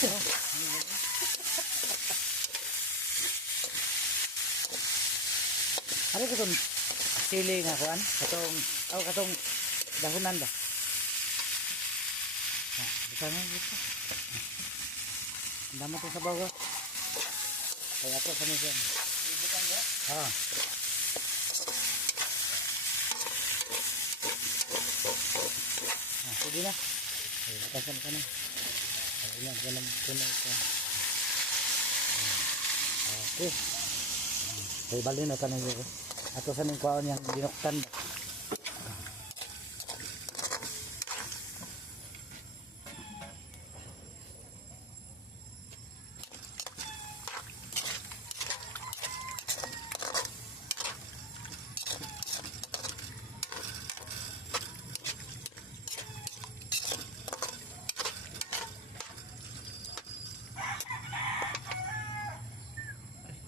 Ano ko itong sili nga kuan? Katong, oh, katong dahunan ba? Ah, bisa nga, bisa. Ang dama itong sabaw ko. Kaya ako sa misyon. Ah. Ah, sige na. Ay, batasan ka na. Ay, ilan, walang tunay ka. Ah, Okay. Ay, bali na ka na yun. Ato sa ning kwaon yang dinuktan ba?